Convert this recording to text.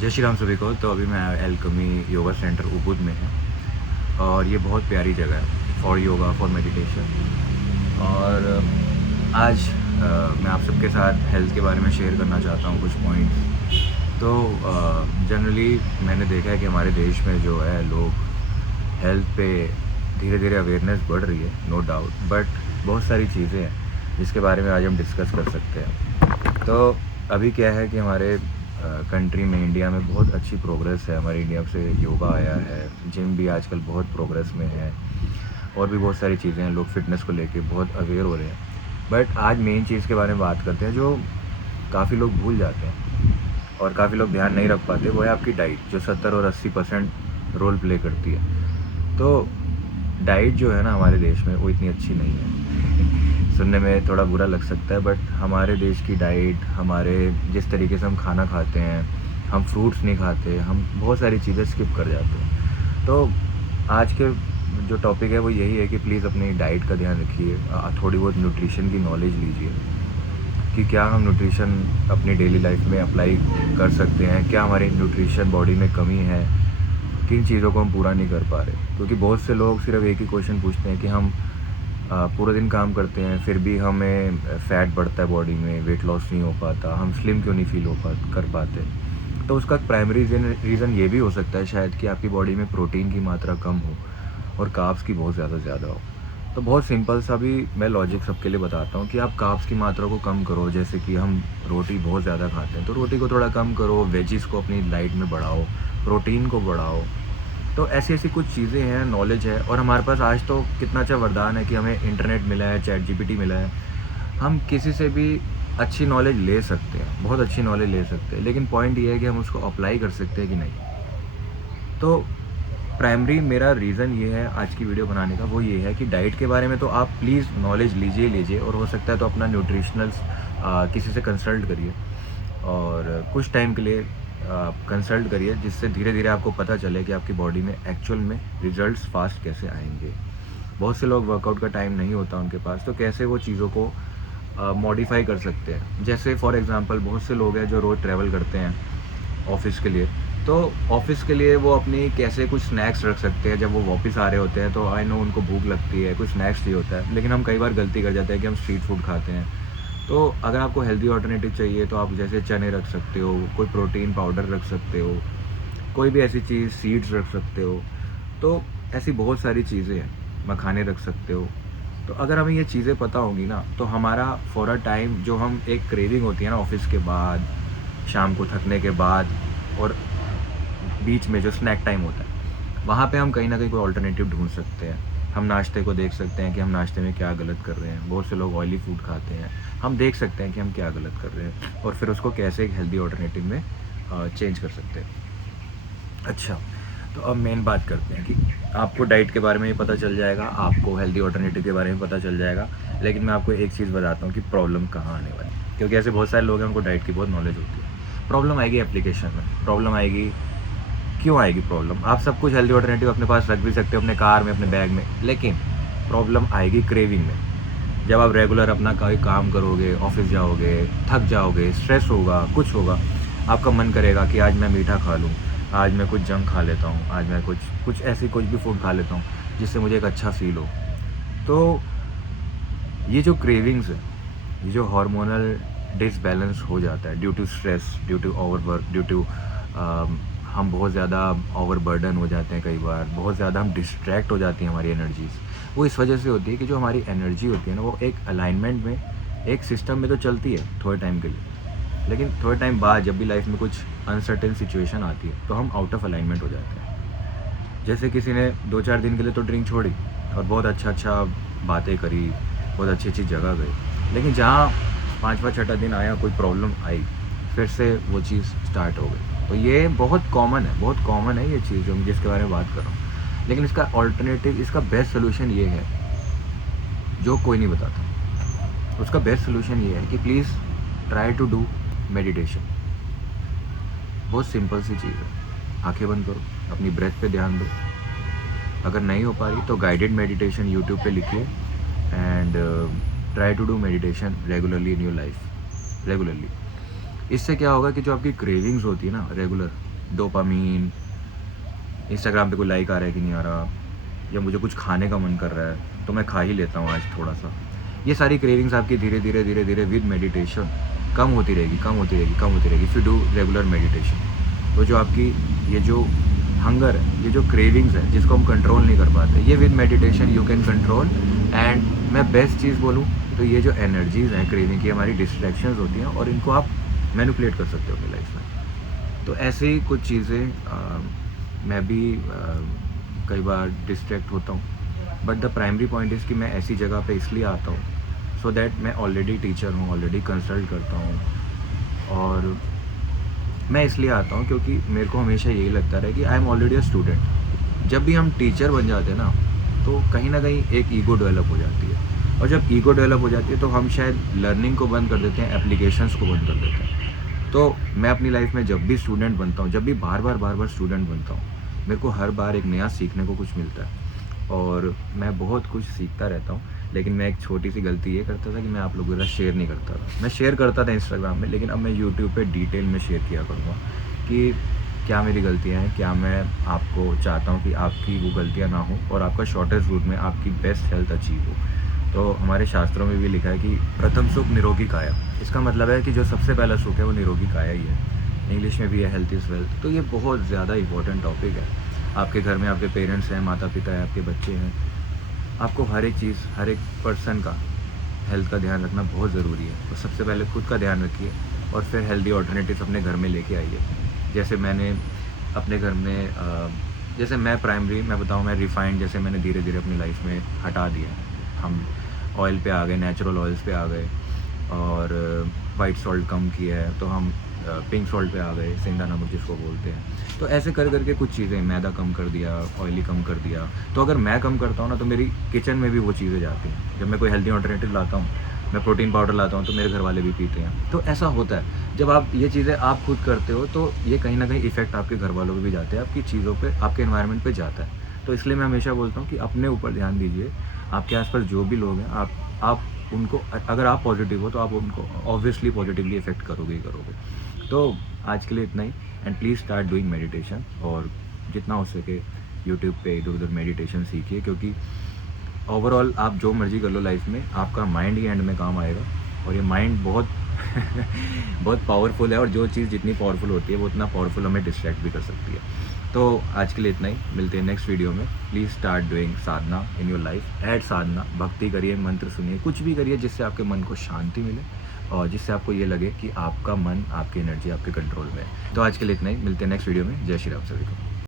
जय श्री राम सभी को। तो अभी मैं एल्केमी योगा सेंटर उबुद में है और ये बहुत प्यारी जगह है फॉर योगा फॉर मेडिटेशन। और आज मैं आप सबके साथ हेल्थ के बारे में शेयर करना चाहता हूँ कुछ पॉइंट्स। तो जनरली मैंने देखा है कि हमारे देश में जो है लोग हेल्थ पे धीरे धीरे अवेयरनेस बढ़ रही है, नो डाउट, बट बहुत सारी चीज़ें हैं जिसके बारे में आज हम डिस्कस कर सकते हैं। तो अभी क्या है कि हमारे कंट्री में, इंडिया में बहुत अच्छी प्रोग्रेस है। हमारे इंडिया से योगा आया है, जिम भी आजकल बहुत प्रोग्रेस में है और भी बहुत सारी चीज़ें हैं। लोग फिटनेस को लेके बहुत अवेयर हो रहे हैं। बट आज मेन चीज़ के बारे में बात करते हैं जो काफ़ी लोग भूल जाते हैं और काफ़ी लोग ध्यान नहीं रख पाते। वो है आपकी डाइट, जो 70 और 80% रोल प्ले करती है। तो डाइट जो है ना हमारे देश में, वो इतनी अच्छी नहीं है। सुनने में थोड़ा बुरा लग सकता है, बट हमारे देश की डाइट, हमारे जिस तरीके से हम खाना खाते हैं, हम फ्रूट्स नहीं खाते, हम बहुत सारी चीज़ें स्किप कर जाते हैं। तो आज के जो टॉपिक है वो यही है कि प्लीज़ अपनी डाइट का ध्यान रखिए, थोड़ी बहुत न्यूट्रिशन की नॉलेज लीजिए कि क्या हम न्यूट्रिशन अपनी डेली लाइफ में अप्लाई कर सकते हैं, क्या हमारी न्यूट्रिशन बॉडी में कमी है, किन चीज़ों को हम पूरा नहीं कर पा रहे। क्योंकि बहुत से लोग सिर्फ एक ही क्वेश्चन पूछते हैं कि हम पूरे दिन काम करते हैं फिर भी हमें फ़ैट बढ़ता है बॉडी में, वेट लॉस नहीं हो पाता, हम स्लिम क्यों नहीं फील कर पाते। तो उसका प्राइमरी रीज़न ये भी हो सकता है शायद कि आपकी बॉडी में प्रोटीन की मात्रा कम हो और कार्ब्स की बहुत ज़्यादा हो। तो बहुत सिंपल सा भी मैं लॉजिक सबके लिए बताता हूँ कि आप कार्ब्स की मात्रा को कम करो। जैसे कि हम रोटी बहुत ज़्यादा खाते हैं, तो रोटी को थोड़ा कम करो, वेजिस को अपनी डाइट में बढ़ाओ, प्रोटीन को बढ़ाओ। तो ऐसी-ऐसी कुछ चीज़ें हैं, नॉलेज है। और हमारे पास आज तो कितना अच्छा वरदान है कि हमें इंटरनेट मिला है, चैट जीपीटी मिला है। हम किसी से भी अच्छी नॉलेज ले सकते हैं, बहुत अच्छी नॉलेज ले सकते हैं। लेकिन पॉइंट ये है कि हम उसको अप्लाई कर सकते हैं कि नहीं। तो प्राइमरी मेरा रीज़न ये है आज की वीडियो बनाने का, वो ये है कि डाइट के बारे में तो आप प्लीज़ नॉलेज लीजिए और हो सकता है तो अपना न्यूट्रिशनल्स किसी से कंसल्ट करिए और कुछ टाइम के लिए कंसल्ट करिए, जिससे धीरे धीरे आपको पता चले कि आपकी बॉडी में एक्चुअल में रिजल्ट्स फास्ट कैसे आएंगे। बहुत से लोग वर्कआउट का टाइम नहीं होता उनके पास, तो कैसे वो चीज़ों को मॉडिफाई कर सकते हैं। जैसे फॉर एग्जांपल बहुत से लोग हैं जो रोज़ ट्रैवल करते हैं ऑफ़िस के लिए। तो ऑफ़िस के लिए वो अपनी कैसे कुछ स्नैक्स रख सकते हैं। जब वो वापस आ रहे होते हैं तो आई नो उनको भूख लगती है, कुछ स्नैक्स चाहिए होता है, लेकिन हम कई बार गलती कर जाते हैं कि हम स्ट्रीट फूड खाते हैं। तो अगर आपको हेल्दी ऑल्टरनेटिव चाहिए तो आप जैसे चने रख सकते हो, कोई प्रोटीन पाउडर रख सकते हो, कोई भी ऐसी चीज़, सीड्स रख सकते हो। तो ऐसी बहुत सारी चीज़ें हैं, मखाने रख सकते हो। तो अगर हमें ये चीज़ें पता होंगी ना, तो हमारा फॉर अ टाइम जो हम एक क्रेविंग होती है ना ऑफ़िस के बाद, शाम को थकने के बाद और बीच में जो स्नैक टाइम होता है, वहाँ पे हम कहीं न कहीं कोई ऑल्टरनेटिव ढूँढ सकते हैं। हम नाश्ते को देख सकते हैं कि हम नाश्ते में क्या गलत कर रहे हैं। बहुत से लोग ऑयली फूड खाते हैं। हम देख सकते हैं कि हम क्या गलत कर रहे हैं और फिर उसको कैसे एक हेल्दी ऑल्टरनेटिव में चेंज कर सकते हैं। अच्छा, तो अब मेन बात करते हैं कि आपको डाइट के बारे में भी पता चल जाएगा, आपको हेल्दी ऑल्टरनेटिव के बारे में पता चल जाएगा। लेकिन मैं आपको एक चीज़ बताता हूँ कि प्रॉब्लम कहाँ आने वाली है। क्योंकि ऐसे बहुत सारे लोग हैं, उनको डाइट की बहुत नॉलेज होती है। प्रॉब्लम आएगी एप्लीकेशन में, प्रॉब्लम आएगी। क्यों आएगी प्रॉब्लम? आप सब कुछ हेल्दी ऑल्टरनेटिव अपने पास रख भी सकते हो, अपने कार में, अपने बैग में, लेकिन प्रॉब्लम आएगी क्रेविंग में। जब आप रेगुलर अपना कोई काम करोगे, ऑफिस जाओगे, थक जाओगे, स्ट्रेस होगा, कुछ होगा, आपका मन करेगा कि आज मैं मीठा खा लूँ, आज मैं कुछ जंक खा लेता हूँ, आज मैं कुछ ऐसी कुछ भी फूड खा लेता हूँ जिससे मुझे एक अच्छा फ़ील हो। तो ये जो क्रेविंग्स है, ये जो हार्मोनल डिसबैलेंस हो जाता है due to stress, due to overwork, due to हम बहुत ज़्यादा ओवरबर्डन हो जाते हैं, कई बार बहुत ज़्यादा हम डिस्ट्रैक्ट हो जाती हैं हमारी एनर्जीज़। वो इस वजह से होती है कि जो हमारी एनर्जी होती है ना, वो एक अलाइनमेंट में, एक सिस्टम में तो चलती है थोड़े टाइम के लिए, लेकिन थोड़े टाइम बाद जब भी लाइफ में कुछ अनसर्टेन सिचुएशन आती है तो हम आउट ऑफ अलाइनमेंट हो जाते हैं। जैसे किसी ने 2-4 दिन के लिए तो ड्रिंक छोड़ी और बहुत अच्छा बातें करी, बहुत अच्छी जगह गए, लेकिन जहाँ 5वां-6वां दिन आया, कोई प्रॉब्लम आई, फिर से वो चीज़ स्टार्ट हो गई। तो ये बहुत कॉमन है, बहुत कॉमन है ये चीज़ जो मैं जिसके बारे में बात कर रहा हूँ। लेकिन इसका अल्टरनेटिव, इसका बेस्ट सॉल्यूशन ये है जो कोई नहीं बताता। उसका बेस्ट सॉल्यूशन ये है कि please try to do meditation. बहुत सिंपल सी चीज़ है। आँखें बंद करो, अपनी ब्रेथ पे ध्यान दो। अगर नहीं हो पा रही तो गाइडेड मेडिटेशन यूट्यूब पे लिखिए and try to do meditation regularly in your life, regularly. इससे क्या होगा कि जो आपकी क्रेविंग्स होती है ना रेगुलर, डोपामीन, इंस्टाग्राम पे कोई लाइक आ रहा है कि नहीं आ रहा, या मुझे कुछ खाने का मन कर रहा है तो मैं खा ही लेता हूँ आज थोड़ा सा। ये सारी क्रेविंग्स आपकी धीरे धीरे धीरे धीरे विद मेडिटेशन कम होती रहेगी, कम होती रहेगी, कम होती रहेगी। If you do regular meditation, तो जो आपकी ये जो हंगर है, ये जो क्रेविंग्स है जिसको हम कंट्रोल नहीं कर पाते, ये with meditation you can control. And मैं बेस्ट चीज़ बोलूँ तो ये जो एनर्जीज़ हैं क्रेविंग की, हमारी डिस्ट्रैक्शंस होती हैं और इनको आप मैनिपुलेट कर सकते हो अपनी लाइफ में। तो ऐसे ही कुछ चीज़ें मैं भी कई बार डिस्ट्रैक्ट होता हूँ, but the primary point is कि मैं ऐसी जगह पे इसलिए आता हूँ सो दैट मैं ऑलरेडी टीचर हूँ, ऑलरेडी कंसल्ट करता हूँ, और मैं इसलिए आता हूँ क्योंकि मेरे को हमेशा यही लगता रहा कि I am already a student. जब भी हम टीचर बन जाते हैं ना, तो कहीं ना कहीं एक ईगो डेवलप हो जाती है, और जब ईगो डेवलप हो जाती है तो हम शायद लर्निंग को बंद कर देते हैं, एप्लीकेशंस को बंद कर देते हैं। तो मैं अपनी लाइफ में जब भी स्टूडेंट बनता हूँ, जब भी बार बार स्टूडेंट बनता हूँ, मेरे को हर बार एक नया सीखने को कुछ मिलता है, और मैं बहुत कुछ सीखता रहता हूँ। लेकिन मैं एक छोटी सी गलती ये करता था कि मैं आप लोगों के साथ शेयर नहीं करता था। मैं शेयर करता था इंस्टाग्राम में, लेकिन अब मैं यूट्यूब पे डिटेल में शेयर किया करूँगा कि क्या मेरी गलतियाँ हैं, क्या मैं आपको चाहता हूँ कि आपकी वो गलतियाँ ना हो और आपका शॉर्टेस्ट रूट में आपकी बेस्ट हेल्थ अचीव हो। तो हमारे शास्त्रों में भी लिखा है कि प्रथम सुख निरोगी काया। इसका मतलब है कि जो सबसे पहला सुख है वो निरोगी काया ही है। इंग्लिश में भी है हेल्थ इज़ वेल्थ। तो ये बहुत ज़्यादा इंपॉर्टेंट टॉपिक है। आपके घर में आपके पेरेंट्स हैं, माता पिता हैं, आपके बच्चे हैं, आपको हर एक चीज़, हर एक पर्सन का हेल्थ का ध्यान रखना बहुत ज़रूरी है। तो सबसे पहले खुद का ध्यान रखिए और फिर हेल्दी ऑल्टरनेटिव्स अपने घर में लेके आइए। जैसे मैंने अपने घर में जैसे मैं बताऊँ, मैं रिफ़ाइंड जैसे मैंने धीरे धीरे अपनी लाइफ में हटा दिया। हम ऑयल पे आ गए, नेचुरल ऑयल्स पे आ गए, और वाइट सॉल्ट कम किया है, तो हम पिंक सॉल्ट पे आ गए, सेंधा नमक जिसको बोलते हैं। तो ऐसे कर करके कुछ चीज़ें, मैदा कम कर दिया, ऑयली कम कर दिया। तो अगर मैं कम करता हूँ ना, तो मेरी किचन में भी वो चीज़ें जाती हैं। जब मैं कोई हेल्दी ऑल्टरनेटिव लाता हूँ, मैं प्रोटीन पाउडर लाता हूँ, तो मेरे घर वाले भी पीते हैं। तो ऐसा होता है, जब आप ये चीज़ें आप खुद करते हो तो ये कहीं ना कहीं इफ़ेक्ट आपके घर वालों पे भी जाते हैं, आपकी चीज़ों पे, आपके एनवायरनमेंट पे जाता है। तो इसलिए मैं हमेशा बोलता हूँ कि अपने ऊपर ध्यान दीजिए। आपके आसपास जो भी लोग हैं, आप उनको, अगर आप पॉजिटिव हो तो आप उनको ऑब्वियसली पॉजिटिवली इफ़ेक्ट करोगे ही करोगे। तो आज के लिए इतना ही, and please start doing meditation, और जितना हो सके यूट्यूब पे इधर उधर मेडिटेशन सीखिए, क्योंकि ओवरऑल आप जो मर्ज़ी कर लो लाइफ में, आपका माइंड ही एंड में काम आएगा। और ये माइंड बहुत बहुत पावरफुल है, और जो चीज़ जितनी पावरफुल होती है वो उतना पावरफुल हमें डिस्ट्रैक्ट भी कर सकती है। तो आज के लिए इतना ही, मिलते हैं नेक्स्ट वीडियो में। Please start doing sadhana in your life. Add sadhana, भक्ति करिए, मंत्र सुनिए, कुछ भी करिए जिससे आपके मन को शांति मिले, और जिससे आपको ये लगे कि आपका मन, आपकी एनर्जी आपके कंट्रोल में है। तो आज के लिए इतना ही, मिलते हैं नेक्स्ट वीडियो में। जय श्री राम सभी को।